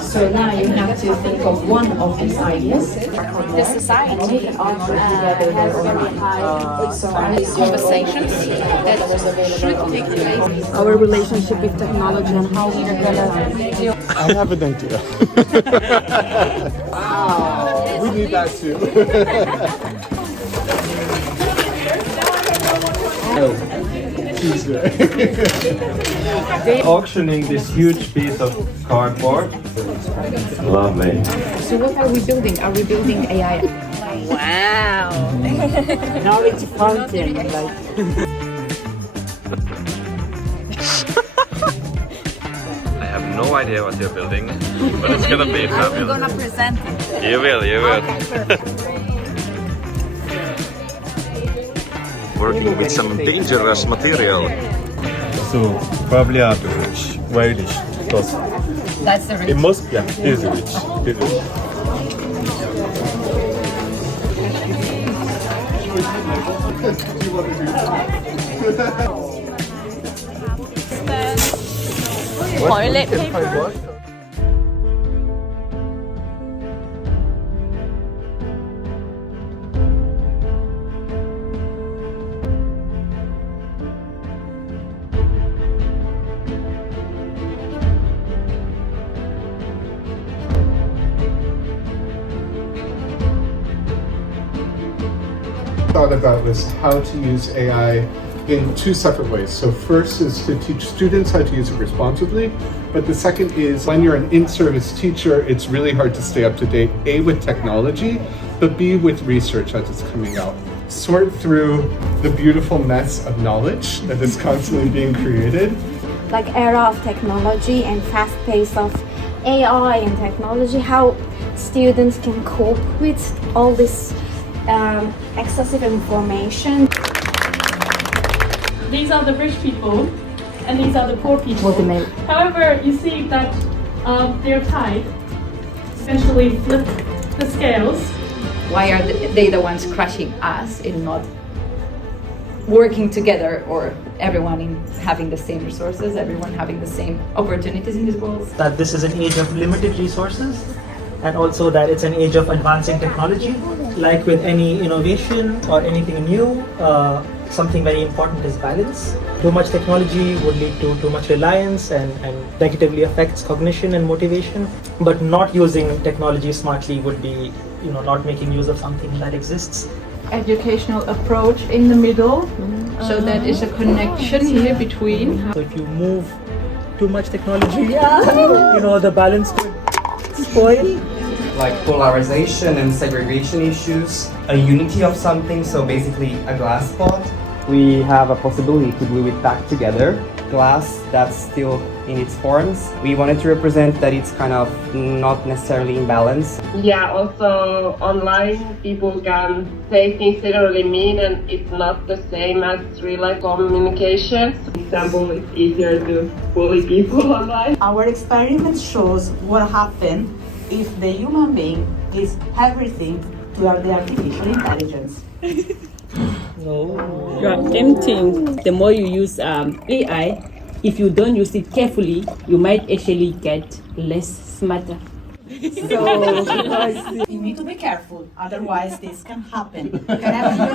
So now you have to think of one of these ideas. The society has very high conversations that should take place. Our relationship with technology and how we are gonna. I have an idea. Wow, we need that too. Auctioning this huge piece of cardboard. Lovely. So what are we building? Are we building AI? Wow! Now it's a fountain, like. I have no idea what you're building, but it's gonna be fabulous. I'm gonna present it. You will. Working with some dangerous material. So probably rich, very rich, because That's the it reason. must, yeah, it is rich. It is. Toilet paper. Thought about was how to use AI in two separate ways. So first is to teach students how to use it responsibly, but the second is when you're an in-service teacher, it's really hard to stay up to date, A, with technology, but B, with research as it's coming out. Sort through the beautiful mess of knowledge that is constantly being created. Like era of technology and fast pace of AI and technology, how students can cope with all this excessive information. These are the rich people and these are the poor people. However, you see that they're tied, essentially flip the scales. Why are they the ones crushing us and not working together, or everyone having the same resources, everyone having the same opportunities in this world? That this is an age of limited resources, and also that it's an age of advancing technology. Like with any innovation or anything new, something very important is balance. Too much technology would lead to too much reliance and negatively affects cognition and motivation. But not using technology smartly would be, not making use of something that exists. Educational approach in the middle. So that is a connection here between. So if you move too much technology, the balance could spoil. Like polarization and segregation issues, a unity of something, so basically a glass pot. We have a possibility to glue it back together. Glass that's still in its forms. We wanted to represent that it's kind of not necessarily in balance. Yeah, also online people can say things they don't really mean, and it's not the same as real life communication. For example, it's easier to bully people online. Our experiment shows what happens if the human being gives everything to the artificial intelligence. No. You are emptying. The more you use AI, if you don't use it carefully, you might actually get less smarter. So you need to be careful, otherwise this can happen. You can have a